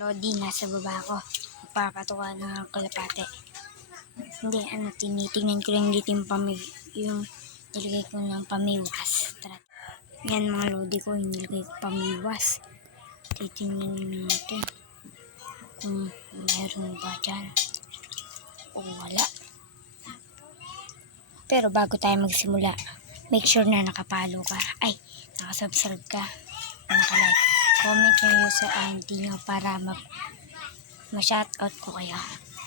Lodi, nasa baba ko. Nagpapatuka ng kalapate. Hindi, tinitingnan ko lang dito yung nilagay ko ng pamiwas. Tara. Yan mga lodi ko, yung nilagay ko pamiwas. Titingnan natin kung meron ba dyan o wala. Pero bago tayo magsimula, make sure na nakapalo ka. Ay, nakasubscribe ka. Nakalike. Comment nyo yung sa ID nyo para ma-shoutout ko kayo.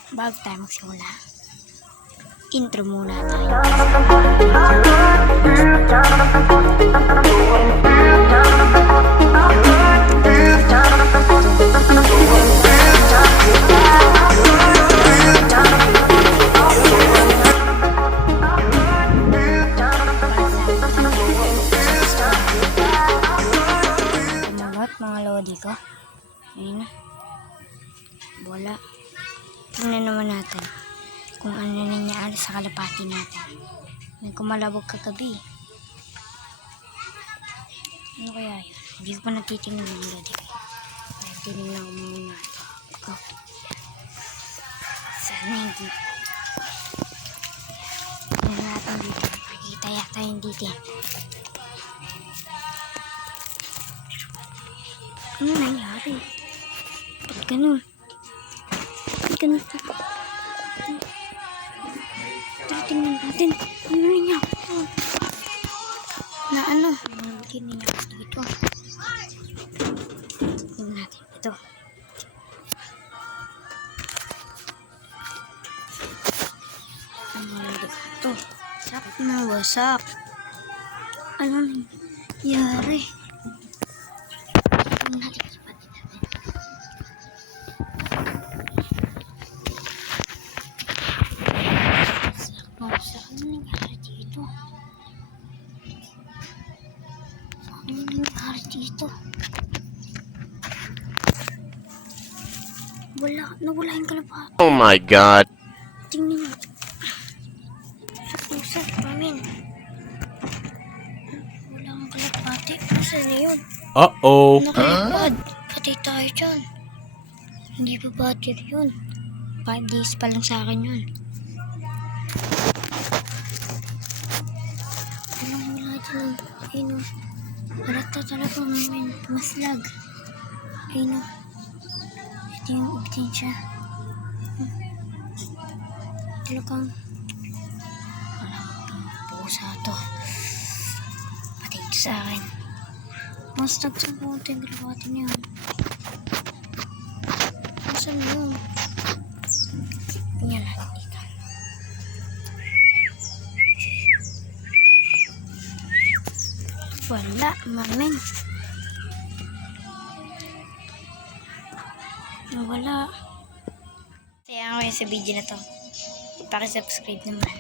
Bago tayo magsimula, intro muna tayo. Mga lodi ko. Ayun na. Wala. Tingnan naman natin kung ano nangyari sa kalapati natin. May kumalabog kagabi. Ano kaya yun? Hindi ko pa natitingnan mga lodi ko. Tinignan ko muna ito. Sana hindi. Tingnan natin dito. Makikita yata yung dito. Ano nangyari? Ba't ganun? Ba't ganun? Titingnan natin. Ano nangyari? Na ano? Tingnan natin dito. Tingnan natin. Ito. Ano nangyari? Ito. Sak na wasak. Ano nangyari? Dito. Nawala yung kalapati. Oh my God. Tingnan nyo. Usap namin. Wala ang kalapati. Saan na yun? Uh-oh. Nakalapad. Patay tayo dyan. Hindi pa battery yun. 5 days pa lang sa akin yun. Wala dyan. Ayun o. Halata talaga may maslag. Ayun o. Ito yung ebidensya. Talagang walang pusa to. Pati ito sa akin. Mas nagsabuti yung kalapati niya. Saan yun? Yan lang dito. Wala, mamin. Wala. Kaya ako yun sa video na to. Pakisubscribe naman.